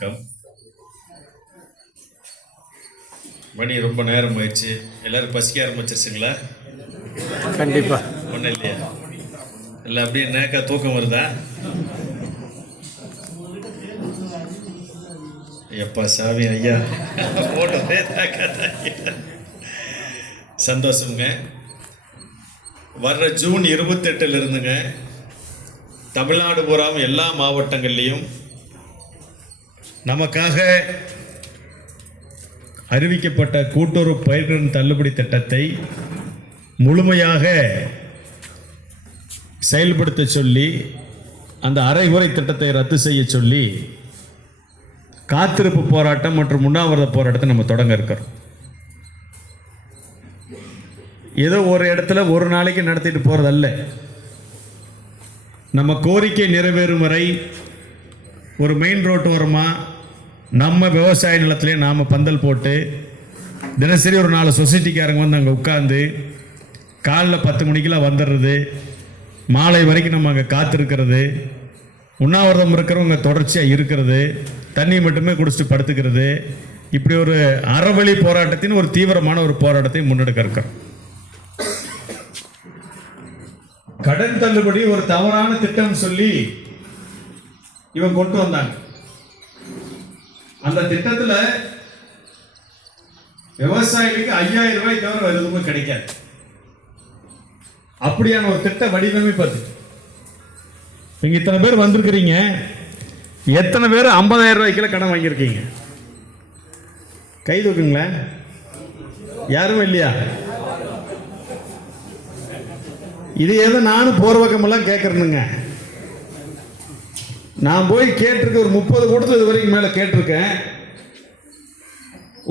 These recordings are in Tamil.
வணக்கம். மணி ரொம்ப நேரம் ஆயிடுச்சு. எல்லாரும் பசிக்க ஆரம்பிச்சிருச்சுங்களா? கண்டிப்பா. ஒன்றும் இல்லையா? இல்லை அப்படியே நேக்கா தூக்கம் வருதா? எப்பா சாமி ஐயா போட்டதே சந்தோஷங்க. வர்ற ஜூன் 28 இருந்துங்க தமிழ்நாடு பூராவும் எல்லா மாவட்டங்கள்லையும் நமக்காக அறிவிக்கப்பட்ட கூட்டுறவு பயிர்க்கடன் தள்ளுபடி திட்டத்தை முழுமையாக செயல்படுத்த சொல்லி அந்த அரைகுறை திட்டத்தை ரத்து செய்ய சொல்லி காத்திருப்பு போராட்டம் மற்றும் உண்ணாவிரத போராட்டத்தை நம்ம தொடங்க இருக்கிறோம். ஏதோ ஒரு இடத்துல ஒரு நாளைக்கு நடத்திட்டு போகிறதல்ல. நம்ம கோரிக்கை நிறைவேறும் வரை ஒரு மெயின் ரோட்டு ஓரமாக நம்ம விவசாய நிலத்திலே நாம் பந்தல் போட்டு தினசரி ஒரு 4 சொசைட்டிக்காரங்க வந்து அங்கே உட்காந்து காலைல 10 மணிக்கெலாம் வந்துடுறது, மாலை வரைக்கும் நம்ம அங்கே காத்திருக்கிறது, உண்ணாவிரதம் இருக்கிறவங்க தொடர்ச்சியாக இருக்கிறது, தண்ணி மட்டுமே குடிச்சிட்டு படுத்துக்கிறது, இப்படி ஒரு அறவழி போராட்டத்தின் ஒரு தீவிரமான ஒரு போராட்டத்தை முன்னெடுக்க இருக்கிறோம். கடன் தள்ளுபடி ஒரு தவறான திட்டம் சொல்லி இவன் கொண்டு வந்தாங்க. அந்த திட்டத்தில் விவசாயிகளுக்கு 5000 ரூபாய் தவிர வேறு எதுவுமே கிடைக்காது. அப்படியான ஒரு திட்ட வடிவமைப்பு அது. நீங்க இத்தனை பேர் வந்திருக்கிறீங்க, எத்தனை பேர் 50,000 ரூபாய்க்குள்ள கடன் வாங்கியிருக்கீங்க? கை தூக்குங்களேன். யாரும் இல்லையா? இது ஏதோ நானும் போற பக்கமெல்லாம் கேட்கறேனுங்க. நான் போய் கேட்டிருக்கேன், ஒரு 30 கூட்டத்தில் இது வரைக்கும் மேலே கேட்டிருக்கேன்.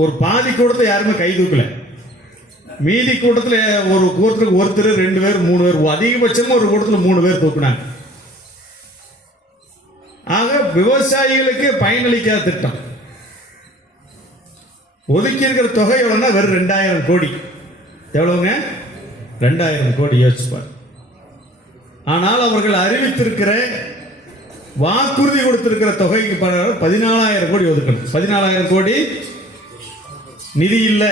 ஒரு பாதி கூட்டத்தில் யாருமே கை தூக்கல. மீதி கூட்டத்தில் ஒரு கூட்டத்துக்கு ஒருத்தர் 2 பேர் 3 பேர், அதிகபட்சமாக ஒரு கூட்டத்தில் 3 பேர் தூக்குனாங்க. ஆக விவசாயிகளுக்கு பயனளிக்காத திட்டம். ஒதுக்கி இருக்கிற தொகை எவ்வளோன்னா வெறும் 2000 கோடி. எவ்வளவுங்க? 2000 கோடி. யோசிப்பார். ஆனால் அவர்கள் அறிவித்திருக்கிற வாக்குறுதி கொடுத்திருக்கிற தொகைக்கு 14,000 கோடி ஒதுக்கணும். 14,000 கோடி நிதி இல்லை,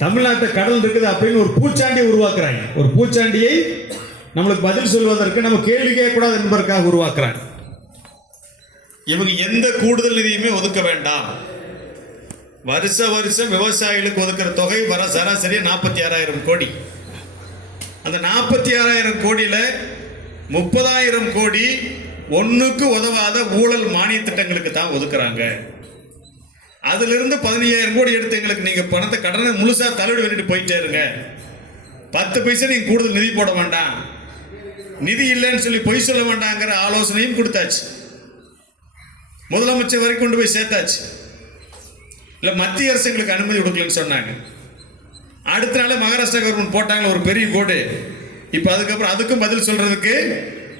தமிழ்நாட்டை கடல் இருக்குது அப்படின்னு ஒரு பூச்சாண்டியை உருவாக்குறாங்க. ஒரு பூச்சாண்டியை நம்மளுக்கு பதில் சொல்வதற்கு, நம்ம கேள்வி கேட்கக்கூடாது என்பதற்காக உருவாக்குறாங்க. இவங்க எந்த கூடுதல் நிதியுமே ஒதுக்க வேண்டாம். வருஷம் விவசாயிகளுக்கு ஒதுக்குற தொகை வர சராசரி 46,000 கோடி. அந்த 46,000 கோடியில 30,000 கோடி ஒன்றுக்கு உதவாத ஊழல் மானிய திட்டங்களுக்கு தான் ஒதுக்குறாங்க. அதிலிருந்து 15,000 கோடி எடுத்து எங்களுக்கு நீங்க பணத்தை கடனை முழுசா தள்ளுபடி பண்ணிட்டு போயிட்டே இருங்க, 10 பைசா நீங்க கூடுதல் நிதி போட வேண்டாம், நிதி இல்லைன்னு சொல்லி பொய் சொல்ல வேண்டாங்கிற ஆலோசனையும் கொடுத்தாச்சு. முதலமைச்சர் வரைக்கும் கொண்டு போய் சேர்த்தாச்சு. இல்லை மத்திய அரசு எங்களுக்கு அனுமதி கொடுக்கலன்னு சொன்னாங்க. அடுத்த நாள் மகாராஷ்டிரா கவர்மெண்ட் போட்டாங்க ஒரு பெரிய போர்டு. இப்போ அதுக்கப்புறம் அதுக்கும் பதில் சொல்றதுக்கு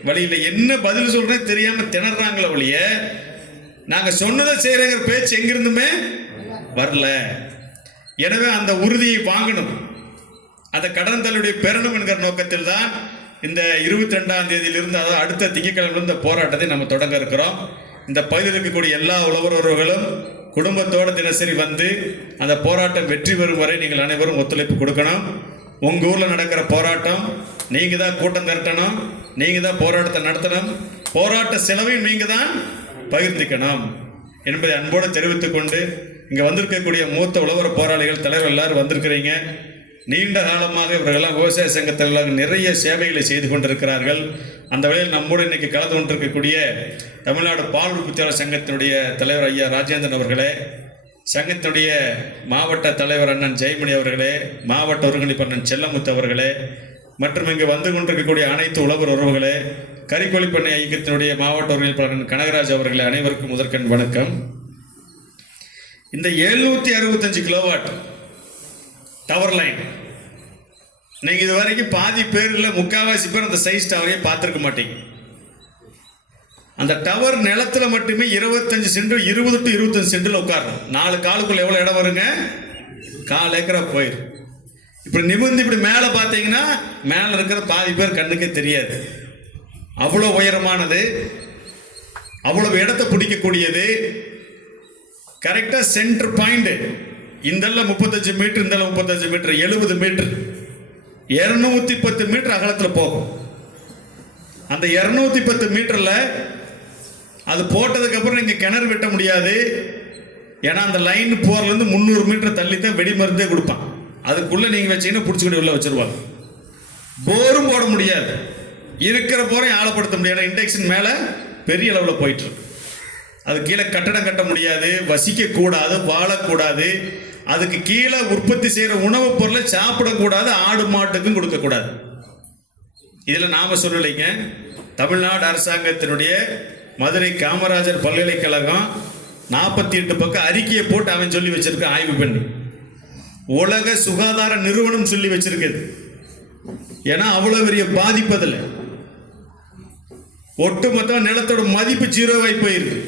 வழி இல்லை. என்ன பதில் சொல்றேன்னு தெரியாம திணறாங்களே ஒழிய நாங்கள் சொன்னதை செய்யறங்கிற பேச்சு எங்கிருந்துமே வரல. எனவே அந்த உறுதியை வாங்கணும், அந்த கடன் தள்ளுபடி பெறணும் என்கிற நோக்கத்தில் தான் இந்த 22ஆம் தேதியிலிருந்து, அதாவது அடுத்த திங்கட்கிழமை இந்த போராட்டத்தை நம்ம தொடங்க இருக்கிறோம். இந்த பகுதியில் இருக்கக்கூடிய எல்லா உழவர்களும் குடும்பத்தோடு தினசரி வந்து அந்த போராட்டம் வெற்றி பெறும் வரை நீங்கள் அனைவரும் ஒத்துழைப்பு கொடுக்கணும். உங்கள் ஊரில் நடக்கிற போராட்டம் நீங்கள் தான் கூட்டம் திரட்டணும், நீங்கள் தான் போராட்டத்தை நடத்தணும், போராட்ட செலவையும் நீங்கள் தான் பகிர்ந்துக்கணும் என்பதை அன்போடு தெரிவித்துக் கொண்டு, இங்கே வந்திருக்கக்கூடிய மூத்த உழவர் போராளிகள் தலைவர் எல்லாரும் வந்திருக்கிறீங்க. நீண்ட காலமாக இவர்களெல்லாம் விவசாய சங்கத்தில் நிறைய சேவைகளை செய்து கொண்டிருக்கிறார்கள். அந்த வகையில் நம்மோடு இன்னைக்கு கலந்து கொண்டிருக்கக்கூடிய தமிழ்நாடு பால் உற்பத்தியாளர் சங்கத்தினுடைய தலைவர் ஐயா ராஜேந்திரன் அவர்களே, சங்கத்தினுடைய மாவட்ட தலைவர் அண்ணன் ஜெயமணி அவர்களே, மாவட்ட ஒருங்கிணைப்பு அண்ணன் செல்லமுத்து அவர்களே, மற்றும் இங்கு வந்து கொண்டிருக்கக்கூடிய அனைத்து உழவர் உறவுகளே, கறிக்கோழிப்பண்ணை ஐக்கியத்தினுடைய மாவட்ட ஒருங்கிணைப்பாளர் அண்ணன் கனகராஜ் அவர்களே, அனைவருக்கும் முதற்கண் வணக்கம். இந்த 765 கிலோவாட் டவர் லைன் நீங்கள் இது வரைக்கும் பாதி பேர் இல்லை, முக்கால்வாசி பேர் அந்த சைஸ் டவரையே பார்த்துருக்க மாட்டீங்க. அந்த டவர் நிலத்துல மட்டுமே 25 சென்ட், 20 to 25 சென்டில் உட்காரணும். 4 காலுக்குள்ள எவ்வளோ இடம் வருங்க? 1/4 ஏக்கரா போயிடும். இப்படி நிமிர்ந்து இப்படி மேலே பார்த்தீங்கன்னா மேலே இருக்கிற பாதி பேர் கண்ணுக்கே தெரியாது. அவ்வளோ உயரமானது, அவ்வளவு இடத்தை பிடிக்கக்கூடியது. கரெக்டாக சென்டர் பாயிண்ட் இந்தெல்லாம் 35 மீட்டர், இந்தெல்லாம் 35 மீட்டர், 70 மீட்டர், 210 மீட்டர் அகலத்தில் போகும். அந்த 210 மீட்டரில் அது போட்டதுக்கப்புறம் நீங்கள் கிணறு வெட்ட முடியாது. ஏன்னா அந்த லைன் போகிறதுலேருந்து 300 மீட்டர் தள்ளி தான் வெடி மருந்தே கொடுப்பான். அதுக்குள்ளே நீங்கள் வச்சீங்கன்னா பிடிச்சிக்கிட்டு உள்ள வச்சுருவாங்க. போரும் போட முடியாது, இருக்கிற போரையும் ஆழப்படுத்த முடியாது. இண்டக்ஷன் மேலே பெரிய அளவில் போயிட்டு இருக்கு. அது கீழே கட்டடம் கட்ட முடியாது, வசிக்கக்கூடாது, வாழக்கூடாது. அதுக்கு கீழே உற்பத்தி செய்கிற உணவுப் பொருளை சாப்பிடக்கூடாது, ஆடு மாட்டுக்கும் கொடுக்கக்கூடாது. இதில் நாம சொல்லலைங்க, தமிழ்நாடு அரசாங்கத்தினுடைய மதுரை காமராஜர் பல்கலைக்கழகம் 48 பக்கம் அறிக்கையை போட்டு அவன் சொல்லி வச்சிருக்க, ஆய்வு பண்ணி உலக சுகாதார நிறுவனம் சொல்லி வச்சிருக்குது. ஏன்னா அவ்வளவு பெரிய பாதிப்பு அதில். ஒட்டுமொத்த நிலத்தோட மதிப்பு 0 போயிருக்கு.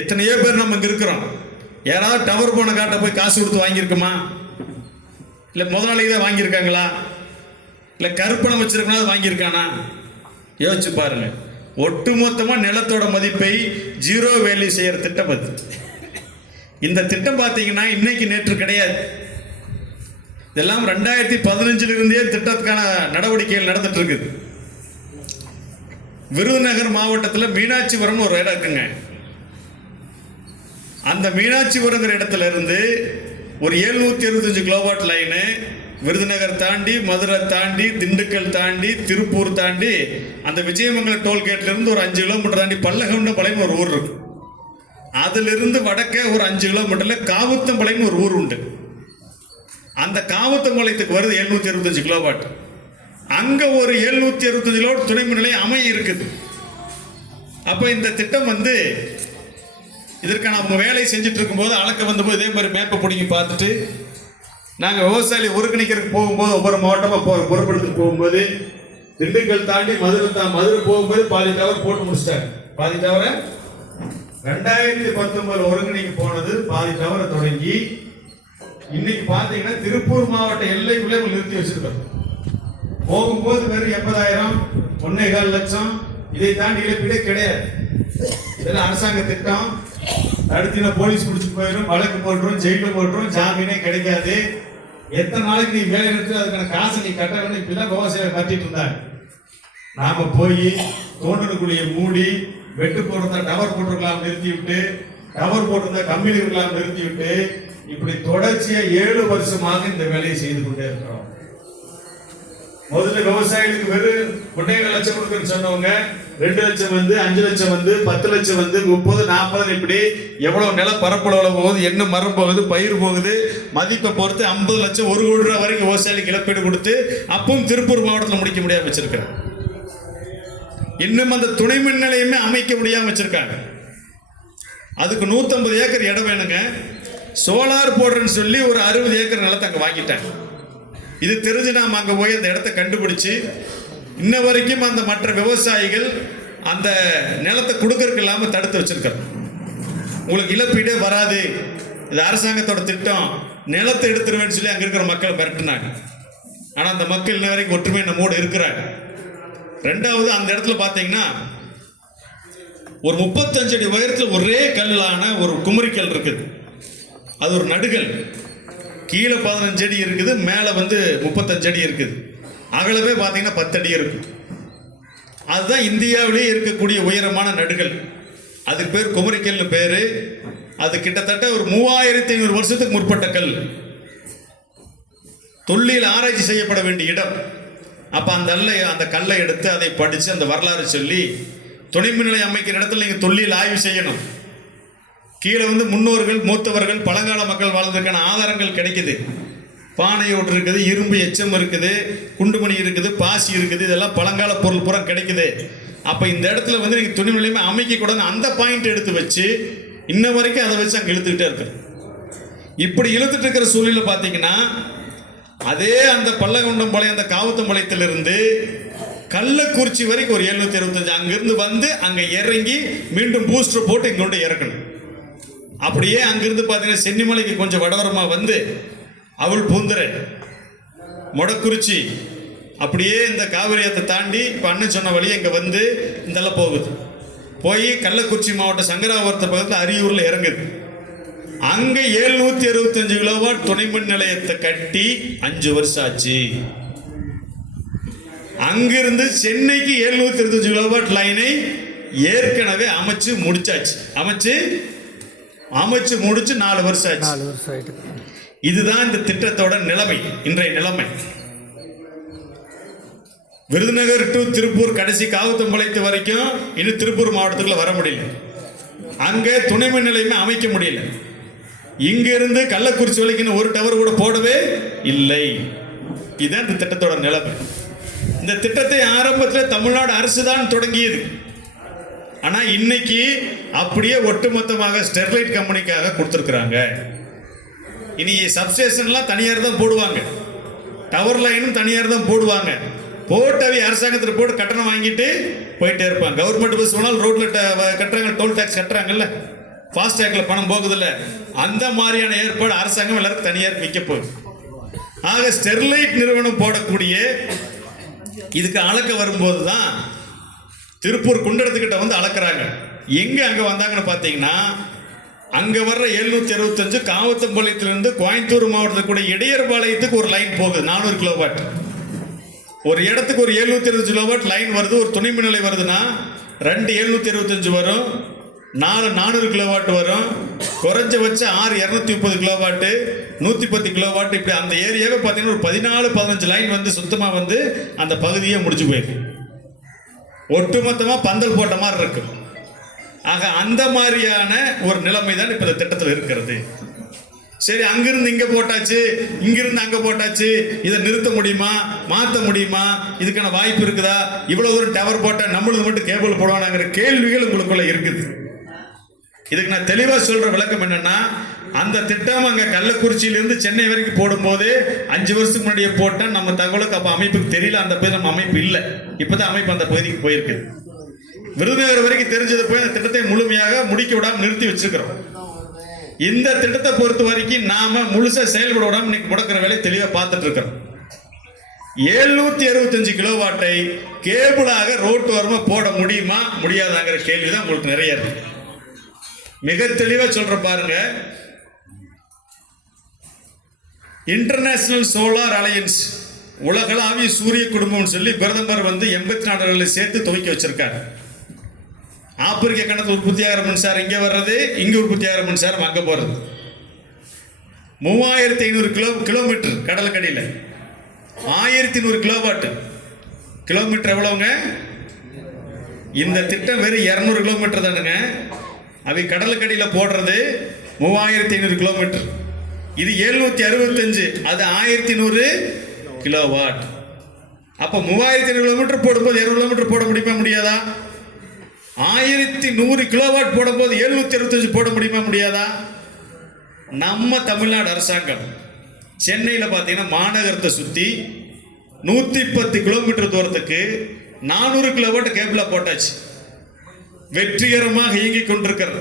எத்தனையோ பேர் நம்ம இங்க இருக்கிறோம். யாராவது டவர் போன காட்ட போய் காசு கொடுத்து வாங்கியிருக்குமா? இல்லை முதலாளி தான் வாங்கியிருக்காங்களா? இல்லை கருப்பணம் வச்சிருக்கணும் வாங்கியிருக்கானா? யோசிச்சு பாருங்க. ஒட்டுமொத்தமாக நிலத்தோட மதிப்பை 0 வேல்யூ செய்யற திட்டம் அது. இந்த திட்டம் பார்த்தீங்கன்னா இன்னைக்கு நேற்று கிடையாது. இதெல்லாம் 2015 இருந்தே திட்டத்துக்கான நடவடிக்கைகள் நடந்துட்டு இருக்குது. விருதுநகர் மாவட்டத்தில் மீனாட்சிபுரம் ஒரு இடம் இருக்குங்க. அந்த மீனாட்சிபுரம் இடத்துல இருந்து ஒரு 725 கிலோவாட் லைனு விருதுநகர் தாண்டி, மதுரை தாண்டி, திண்டுக்கல் தாண்டி, திருப்பூர் தாண்டி, அந்த விஜயமங்கலம் டோல்கேட்ல இருந்து ஒரு 5 கிலோமீட்டர் தாண்டி பல்லகவுண்டம்பாளையம் ஒரு ஊர் இருக்கு. அதிலிருந்து வடக்கே ஒரு 5 கிலோமீட்டர்ல காவுத்தம்பாளையம் ஒரு ஊர் உண்டு. அந்த காவுத்தம்பாளையத்துக்கு வருது 725 கிலோவாட். அங்க ஒரு 725 கிலோவாட் துணை மின் நிலையம் அமைய இருக்குது. அப்ப இந்த திட்டம் வந்து இதற்கான அவங்க வேலையை செஞ்சுட்டு இருக்கும்போது அளக்க வந்தபோது இதே மாதிரி மேப்பை பிடிங்கி பார்த்துட்டு நாங்கள் விவசாயி ஒருங்கிணைக்கிறதுக்கு போகும்போது ஒவ்வொரு மாவட்டமாக பொறுப்பெடுத்துட்டு போகும்போது திண்டுக்கல் தாண்டி மதுரை போகும்போது பாதி டவர் போட்டு முடிச்சிட்டாங்க. பாதி டவரை 2019 ஒருங்கிணைக்க போனது பாதி டவரை தொடங்கி இன்னைக்கு பார்த்தீங்கன்னா திருப்பூர் மாவட்ட எல்லைக்குள்ளே நிறுத்தி வச்சிருக்கோம். போகும்போது வெறும் 80,000, 1.25 லட்சம், இதை தாண்டி இழப்பீடே கிடையாது. இதெல்லாம் அரசாங்க திட்டம். அடுத்து போலீஸ் பிடிச்சிட்டு போயிடும், வழக்கு போட்டுரும், ஜெயிலில் போட்டுரும், ஜாமீனே கிடைக்காது. எத்தனை நாளைக்கு நீ வேலை எடுத்து அதுக்கான காசை நீ கட்ட வேண்டும். இப்படிதான் விவசாயம் கட்டிட்டு இருந்தாங்க. நாம போய் தோண்டனுக்குள்ளிய மூடி வெட்டு போடுறத டவர் போட்டிருக்கலாம் நிறுத்தி விட்டு, டவர் போட்டிருந்த கம்பெனி இருக்கலாம் நிறுத்தி விட்டு, இப்படி தொடர்ச்சியா 7 வருஷமாக இந்த வேலையை செய்து கொண்டே இருக்கிறோம். முதல்ல விவசாயிகளுக்கு வெறும் 1.5 லட்சம் கொடுக்குன்னு சொன்னவங்க 2 லட்சம் வந்து, 5 லட்சம் வந்து, 10 லட்சம் வந்து, 30, 40 இப்படி எவ்வளவு நில பரப்பளவுல போகுது, என்ன மரம் போகுது, பயிர் போகுது, மதிப்பை பொறுத்து 50 லட்சம் 1 கோடி ரூபாய் வரைக்கும் விவசாயிகளுக்கு இழப்பீடு கொடுத்து அப்பவும் திருப்பூர் மாவட்டத்தில் முடிக்க முடியாம வச்சிருக்காங்க. இன்னும் அந்த துணை மின் நிலையமே அமைக்க முடியாம வச்சிருக்காங்க. அதுக்கு 150 ஏக்கர் இடம் வேணுங்க. சோலார் போடுறேன்னு சொல்லி ஒரு 60 ஏக்கர் நிலத்தை அங்க வாங்கிட்டாங்க. இது தெரிஞ்சு நாம அங்க போய் அந்த இடத்தை கண்டுபிடிச்சு இன்ன வரைக்கும் அந்த மற்ற விவசாயிகள் அந்த நிலத்தை கொடுக்கறதுக்கு இல்லாம தடுத்து வச்சிருக்காங்க. உங்களுக்கு இழப்பீடே வராது, இது அரசாங்கத்தோட திட்டம், நிலத்தை எடுத்துருவேன்னு சொல்லி அங்க இருக்கிற மக்களை மிரட்டினாங்க. ஆனா அந்த மக்கள் இன்ன வரைக்கும் ஒற்றுமை நம்மோடு இருக்கிறாங்க. ரெண்டாவது, அந்த இடத்துல பாத்தீங்கன்னா ஒரு 35 அடி உயரத்தில் ஒரே கல்லான ஒரு குமரிக்கல் இருக்குது. அது ஒரு நடுகல். கீழே 15 அடி இருக்குது, மேலே வந்து 35 அடி இருக்குது. அகலமே பார்த்தீங்கன்னா 10 அடி இருக்கு. அதுதான் இந்தியாவிலேயே இருக்கக்கூடிய உயரமான நடுகள். அதுக்கு பேர் குமரிக்கல்னு பேரு. அது கிட்டத்தட்ட ஒரு 3500 வருஷத்துக்கு முற்பட்ட கல். தொல்லியல் ஆராய்ச்சி செய்யப்பட வேண்டிய இடம். அப்ப அந்த கல்லை எடுத்து அதை படிச்சு அந்த வரலாறு சொல்லி துணை மின் நிலையம் அமைக்கிற இடத்துல நீங்க தொல்லியல் ஆய்வு செய்யணும். கீழே வந்து முன்னோர்கள், மூத்தவர்கள், பழங்கால மக்கள் வாழ்ந்ததுக்கான ஆதாரங்கள் கிடைக்குது. பானையோடு இருக்குது, இரும்பு எச்சம் இருக்குது, குண்டுமணி இருக்குது, பாசி இருக்குது, இதெல்லாம் பழங்கால பொருள் பூரா கிடைக்குது. அப்போ இந்த இடத்துல வந்து நீங்கள் துணை நிலையமே அமைக்க கூடாது. அந்த பாயிண்ட் எடுத்து வச்சு இன்ன வரைக்கும் அதை வச்சு அங்கே இழுத்துக்கிட்டே இருக்கு. இப்படி இழுத்துட்டு இருக்கிற சூழ்நிலை பார்த்தீங்கன்னா அதே அந்த பல்லகவுண்டம்பாளையம் அந்த காவுத்தம்பாளையத்திலிருந்து கள்ளக்குறிச்சி வரைக்கும் ஒரு 725 அங்கிருந்து வந்து அங்கே இறங்கி மீண்டும் பூஸ்டர் போட்டு இங்கே கொண்டு இறக்கணும். அப்படியே அங்கிருந்து பார்த்தீங்கன்னா சென்னிமலைக்கு கொஞ்சம் வடவரமாக வந்து அவள் பூந்தரை, மொடக்குறிச்சி, அப்படியே இந்த காவிரியத்தை தாண்டி இப்போ அண்ணன் சொன்ன வழி இங்கே வந்து இதெல்லாம் போகுது. போய் கள்ளக்குறிச்சி மாவட்டம் சங்கராபுரத்து பக்கத்தில் அரியூரில் இறங்குது. அங்க 765 கிலோவாட் துணை மின் நிலையத்தை கட்டி 5 வருஷம் ஆச்சு. அங்கிருந்து சென்னைக்கு 725 கிலோவாட் லைனை ஏற்கனவே அமைச்சு முடிச்சாச்சு. அமைச்சு முடிச்சு 4 வருஷம் ஆச்சு. இதுதான் இந்த திட்டத்தோட நிலைமை, இன்றைய நிலைமை. விருதுநகர் டு திருப்பூர் கடைசி காவுத்தம்பாளையத்து வரைக்கும் இன்னும் திருப்பூர் மாவட்டத்துக்குள்ள வர முடியல. அங்க துணை மின் நிலையமே அமைக்க முடியல. இங்க இருந்து கள்ளக்குறிச்சி வரைக்கும் ஒரு டவர் கூட போடவே இல்லை. இதுதான் இந்த திட்டத்தோட நிலைமை. இந்த திட்டத்தை ஆரம்பத்தில் தமிழ்நாடு அரசு தான் தொடங்கியது. ஆனா இன்னைக்கு அப்படியே ஒட்டுமொத்தமாக ஸ்டெர்லைட் கம்பெனிக்காக கொடுத்துருக்குறாங்க. இனி சப்ஸ்டேஷன்லாம் தனியார் தான் போடுவாங்க, டவர் லைனும் தனியார் தான் போடுவாங்க. போட்டவை அரசாங்கத்தில் போட்டு கட்டணம் வாங்கிட்டு போயிட்டே இருப்பாங்க. கவர்மெண்ட் பஸ் போனால் ரோட்ல கட்டுறாங்க, டோல் டாக்ஸ் கட்டுறாங்கல்ல, ஃபாஸ்டேக்ல பணம் போகுதில்ல, அந்த மாதிரியான ஏற்பாடு அரசாங்கம் எல்லாருக்கும் தனியார் விற்க போகுது. ஆக ஸ்டெர்லைட் நிறுவனம் போடக்கூடிய இதுக்கு அளக்க வரும்போது தான் திருப்பூர் குண்டடத்துக்கிட்ட வந்து அளக்குறாங்க. எங்க அங்க வந்தாங்கன்னு பார்த்தீங்கன்னா, அங்க வர்ற 765 காவத்தம்பாளையத்திலிருந்து கோயம்புத்தூர் மாவட்டத்துக்கு கூட இடையர்பாளையத்துக்கு ஒரு லைன் போகுது 400 கிலோவாட். ஒரு இடத்துக்கு ஒரு 725 கிலோவாட் லைன் வருது. ஒரு துணை மின் நிலையம் வருதுன்னா 2 725 வரும், 4 400 கிலோவாட் வரும், குறைஞ்சபட்சம் 6 230 கிலோவாட்டு, 110 கிலோவாட். இப்படி அந்த ஏரியாவே பார்த்தீங்கன்னா ஒரு 14 15 லைன் வந்து சுத்தமாக வந்து அந்த பகுதியை முடிச்சு போயிருக்கு. ஒட்டுமொத்தமாக பந்தல் போட்ட மாதிரி இருக்கு. ஆக அந்த மாதிரியான ஒரு நிலைமை தான் இப்போ இந்த திட்டத்தில் இருக்கிறது. சரி, அங்கிருந்து இங்க போட்டாச்சு, இங்கிருந்து அங்க போட்டாச்சு, இதை நிறுத்த முடியுமா, மாற்ற முடியுமா, இதுக்கான வாய்ப்பு இருக்குதா, இவ்வளவு ஒரு டவர் போட்டா நம்மளுக்கு மட்டும் கேபிள் போடுவானாங்கிற கேள்விகள் உங்களுக்குள்ள இருக்குது. இதுக்கு நான் தெளிவா சொல்ற விளக்கம் என்னன்னா, அந்த திட்டம் அங்க கள்ளக்குறிச்சியிலிருந்து சென்னை வரைக்கும் போடும்போது 5 வருஷத்துக்கு முன்னாடியே போட்டா நம்ம தகவலுக்கு அப்ப அமைப்புக்கு தெரியல, அந்த பகுதி நம்ம அமைப்பு இல்லை. இப்பதான் அமைப்பு அந்த பகுதிக்கு போயிருக்கு. விருதுநகர் வரைக்கும் தெரிஞ்சது போய் அந்த திட்டத்தை முழுமையாக முடிக்க விடாம நிறுத்தி வச்சிருக்கிறோம். இந்த திட்டத்தை பொறுத்த வரைக்கும் நாம முழுசா செயல்பட விடாம இன்னைக்கு முடக்கிற வேலையை தெளிவா பார்த்துட்டு இருக்கிறோம். 765 கிலோவாட்டை கேபிளாக ரோட்டு ஓரமா போட முடியுமா முடியாதாங்கிற கேள்விதான் உங்களுக்கு நிறைய இருக்கு. மிக தெளிவா சொல்ற பாருங்க, இன்டர்நேஷனல் சோலார் அலையன்ஸ் உலகளாவிய சூரிய குடும்பம் சொல்லி பிரதமர் வந்து 84 நாடுகளை சேர்த்து துவக்கி வச்சிருக்காரு. ஆப்பிரிக்க கண்டத்தில் உற்பத்தியாகிற மின்சாரம் இங்கே வர்றது, இங்கே உற்பத்தியாகிற மின்சாரம் அங்கே போகிறது. 3500 கிலோமீட்டர் கடலுக்கடியில் 1100 கிலோவாட். கிலோமீட்டர் எவ்வளவுங்க? இந்த திட்டம் வெறும் 200 கிலோமீட்டர் தானுங்க. அவை கடலுக்கடியில் போடுறது 3500 கிலோமீட்டர். இது 765, அது 1100 கிலோவாட். அப்போ 3500 கிலோமீட்டர் போடும்போது 200 கிலோமீட்டர் போட முடியுமா முடியாதா? 1100 கிலோவாட் போடும்போது 765 போட முடியுமா முடியாதா? நம்ம தமிழ்நாடு அரசாங்கம் சென்னையில் பார்த்தீங்கன்னா மாநகரத்தை சுற்றி 110 கிலோமீட்டர் தூரத்துக்கு 400 கிலோவாட் கேபிளா போட்டாச்சு. வெற்றிகரமாக இயங்கிக் கொண்டிருக்கிறது.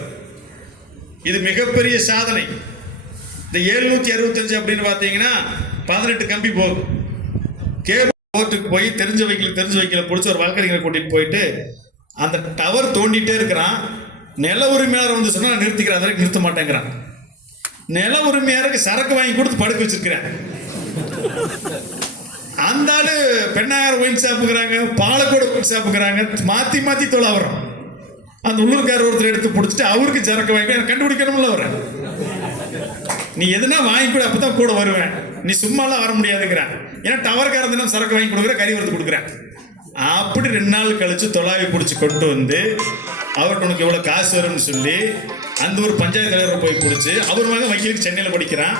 இது மிகப்பெரிய சாதனை. இந்த 765 அப்படின்னு பார்த்தீங்கன்னா 18 கம்பி போகும். கேபிள் போர்ட்டுக்கு போய் தெரிஞ்ச வைக்கல பிடிச்சி ஒரு வழக்கறிஞரை கூட்டிட்டு போயிட்டு அந்த டவர் தோண்டிட்டே இருக்கிறான். நில உரிமையாளர் வந்து சொன்னா நிறுத்திக்கிறேன், அதை நிறுத்த மாட்டேங்கிறான். நில உரிமையாளருக்கு சரக்கு வாங்கி கொடுத்து படுக்க வச்சிருக்கிறேன். அந்த ஆளு பெண்ணாயிரம் ஒயின் ஷாப்புங்கிறாங்க, பாலக்கோடு ஒயின் ஷாப்புங்கிறாங்க, மாத்தி மாத்தி தொலை வரும். அந்த உள்ளூர்காரர் ஒருத்தர் எடுத்து பிடிச்சிட்டு அவருக்கு சரக்கு வாங்கி கண்டுபிடிக்கணும்ல வரேன். நீ எதுனா வாங்கி கூட அப்பதான் கூட வருவேன், நீ சும்மாலாம் வர முடியாதுங்கிறான். ஏன்னா டவர்காரன் தினம் சரக்கு வாங்கி கொடுக்குற, கறி வறுத்து கொடுக்குறேன். அப்படி 2 நாள் கழிச்சு தொலாவி பிடிச்சி கொண்டு வந்து அவருக்கு உனக்கு எவ்வளோ காசு வரும்னு சொல்லி அந்த ஒரு பஞ்சாயத்து தலைவரை போய் பிடிச்சி, அவர் மகன் வக்கீலுக்கு சென்னையில் படிக்கிறான்,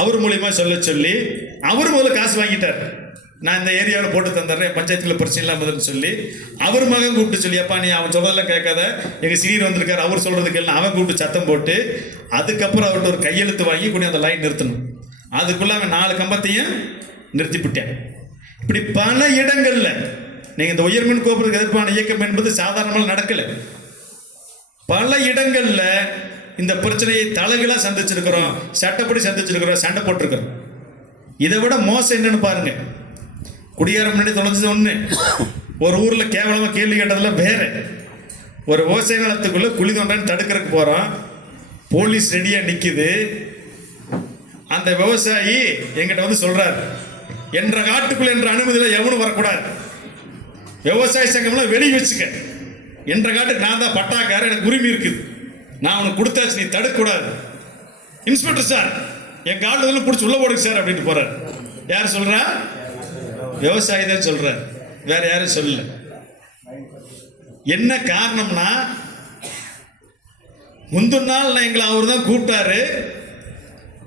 அவர் மூலியமா சொல்லி அவர் முதல்ல காசு வாங்கிட்டார். நான் இந்த ஏரியாவில் போட்டு தந்துடுறேன், பஞ்சாயத்தில் பிரச்சனை இல்லாமதுன்னு சொல்லி அவர் மகன் கூப்பிட்டு சொல்லி, அப்பா நீ அவன் சொல்றதெல்லாம் கேட்காத, எங்கள் சீனியர் வந்திருக்காரு அவர் சொல்றதுக்கு எல்லாம் அவன் கூப்பிட்டு சத்தம் போட்டு அதுக்கப்புறம் அவர்கிட்ட ஒரு கையெழுத்து வாங்கி கூட அந்த லைன் நிறுத்தணும். அதுக்குள்ள அவன் 4 கம்பத்தையும் நிறுத்திவிட்டேன். இப்படி பல இடங்கள்ல நீங்க இந்த உயர்மின் கோபுரத்துக்கு எதிர்ப்பான இயக்கம் என்பது சாதாரணமாக நடக்கல. பல இடங்கள்ல இந்த பிரச்சனையை தலைகளா சந்திச்சிருக்கிறோம், சட்டப்படி சந்திச்சிருக்கிறோம், சண்டை போட்டிருக்கிறோம். இதை விட மோசம் என்னன்னு பாருங்க. குடியார முன்னாடி தொலைஞ்சது ஒண்ணு, ஒரு ஊர்ல கேவலமா கேள்வி கேட்டதெல்லாம் வேற. ஒரு விவசாய நிலத்துக்குள்ள குழி தோண்டான்னு தடுக்கிறதுக்கு போறோம். போலீஸ் ரெடியா நிக்குது. அந்த விவசாயி என்கிட்ட வந்து சொல்றாரு, என்ற காட்டுக்குள்ள என்ற அனுமதியில எவனும் வரக்கூடாது, விவசாய சங்கம்லாம் வெளியே வச்சுக்க, என்ற காட்டுக்கு நான் தான் பட்டாக்காரர், எனக்கு உரிமை இருக்குது, நான் உனக்கு கொடுத்தாச்சு, நீ தடுக்கக்கூடாது. இன்ஸ்பெக்டர் சார் என் காட்டு பிடிச்சி உள்ள போடுங்க சார் அப்படின்னு போறாரு. யார் சொல்றா? விவசாயி தான் சொல்றார், வேற யாரும் சொல்லல. என்ன காரணம்னா, முந்தின நாள் எங்களை அவர் தான் கூப்பிட்டாரு.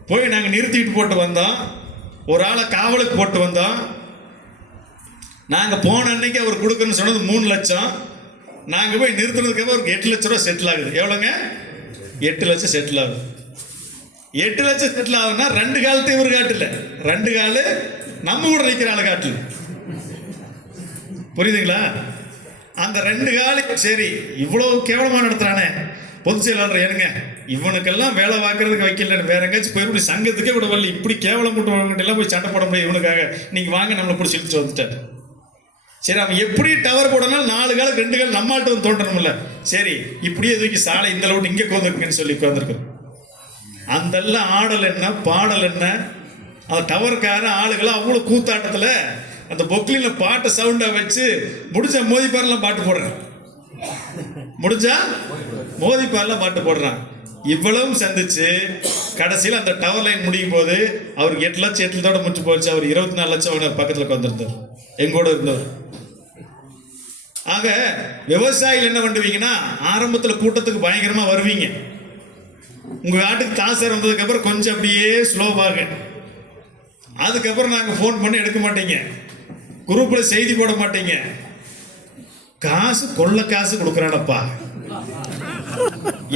போய் நாங்கள் நிறுத்திட்டு போட்டு வந்தோம். ஒரு ஆளை காவலுக்கு போட்டு வந்தோம். நாங்கள் போன அன்னைக்கு அவர் கொடுக்கணும்னு சொன்னது 3 லட்சம். நாங்கள் போய் நிறுத்தினதுக்கு அவருக்கு 8 லட்ச ரூபா செட்டில் ஆகுது. எவ்வளோங்க? 8 லட்சம் செட்டில் ஆகுது. 8 லட்சம் செட்டில் ஆகுதுன்னா 2 காலத்தை இவர் காட்டில், 2 காலு நம்ம கூட நிற்கிற ஆளு காட்டில். புரியுதுங்களா? அந்த 2 காலு சரி இவ்வளவு கேவலமான நடத்துறானே பொதுச் செயலாளர், ஏனுங்க இவனுக்கெல்லாம் வேலை பார்க்கறதுக்கு வைக்கல, வேற எங்கேயாச்சும் போய் சங்கத்துக்கே கூட வரல, இப்படி கேவலம் போட்டு எல்லாம் போய் சண்டை போட முடியும் இவனுக்காக, நீங்க வாங்க நம்மளை பிடிச்சி இழுத்துட்டு வந்துட்டாரு. சரி அவன் எப்படி டவர் போடனாலும் 4 காலுக்கு 2 கால் நம்மள்ட்ட வந்து தோன்றணும்ல. சரி இப்படியே தூக்கி சாலை இந்த அளவுக்கு இங்கே உட்காந்துருக்குன்னு சொல்லி உட்காந்துருக்கோம். அந்தெல்லாம் ஆடல் என்ன பாடல் என்ன, அந்த டவர்கார ஆளுகளாம் அவ்வளோ கூத்தாட்டத்தில் அந்த பொக்லியில் பாட்டை சவுண்டா வச்சு முடிஞ்ச மோதிப்பாரெல்லாம் பாட்டு போடுறான், முடிஞ்சா மோதிப்பாரெல்லாம் பாட்டு போடுறான். இவ்வளவும் சந்திச்சு கடைசியில் அந்த டவர் லைன் முடியும் போது அவருக்கு 8 லட்சம் 8 லட்சத்தோட முடிச்சு போச்சு. அவர் 24 லட்சம் அவனை பக்கத்தில் உட்காந்துருந்தார், எங்கூட இருந்தவர். ஆக விவசாயிகள் என்ன பண்ணுவீங்கன்னா, ஆரம்பத்தில் கூட்டத்துக்கு பயங்கரமா வருவீங்க. உங்க காட்டுக்கு காசு வந்ததுக்கு அப்புறம் கொஞ்சம் அப்படியே ஸ்லோவாக, அதுக்கப்புறம் நாங்கள் ஃபோன் பண்ணி எடுக்க மாட்டீங்க, குரூப்ல செய்தி போட மாட்டீங்க. காசு கொள்ள காசு கொடுக்குறானப்பா,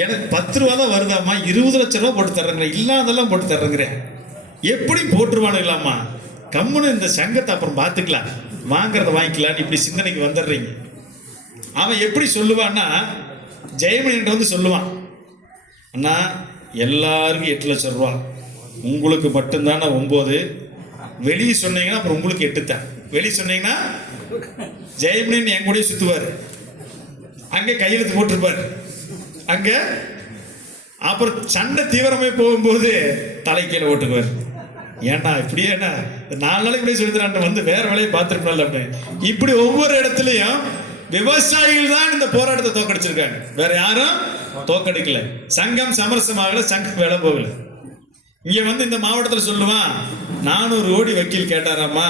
எனக்கு 10 ரூபா தான் வருதாம்மா, 20 லட்சம் ரூபா போட்டு தர்றேங்கிறேன், இல்லாதெல்லாம் போட்டு தர்றேங்கிறேன், எப்படி போட்டுருவானுங்களாம்மா, கம்முன்னு இந்த சங்கத்தை அப்புறம் பார்த்துக்கலாம், வாங்கிறத வாங்கிக்கலான்னு இப்படி சிந்தனைக்கு வந்துடுறீங்க. அவன் எப்படி சொல்லுவான்னா, ஜெயமணி என்கிட்ட வந்து சொல்லுவான், அண்ணா எல்லாருக்கும் 8 லட்சம் ரூபா, உங்களுக்கு மட்டும்தானே 9, வெளியே சொன்னீங்கன்னா அப்புறம் உங்களுக்கு 8 தான். வெளியே சொன்னீங்கன்னா ஜெயமணின்னு என் கூட சுத்துவார், அங்கே கையெழுத்து போட்டிருப்பார், அங்கே அப்புறம் சண்டை தீவிரமே போகும்போது தலைக்கீழ ஓட்டுக்குவார். ஏன்டா இப்படியே என்ன 4 நாளைக்கு இப்படியே சொல்லிட்டு வந்து வேற வேலையை பார்த்துருப்பேன் அப்படின்னு. இப்படி ஒவ்வொரு இடத்துலையும் விவசாயிகள் தான் இந்த போராட்டத்தை தோக்கடிச்சிருக்காங்க, வேற யாரும் தோக்கடிக்கல. சங்கம் சமரசமாகல, சங்கம் வேலை போகல. இங்க வந்து இந்த மாவட்டத்தில் சொல்லுவான், 400 கோடி வக்கீல் கேட்டாராமா,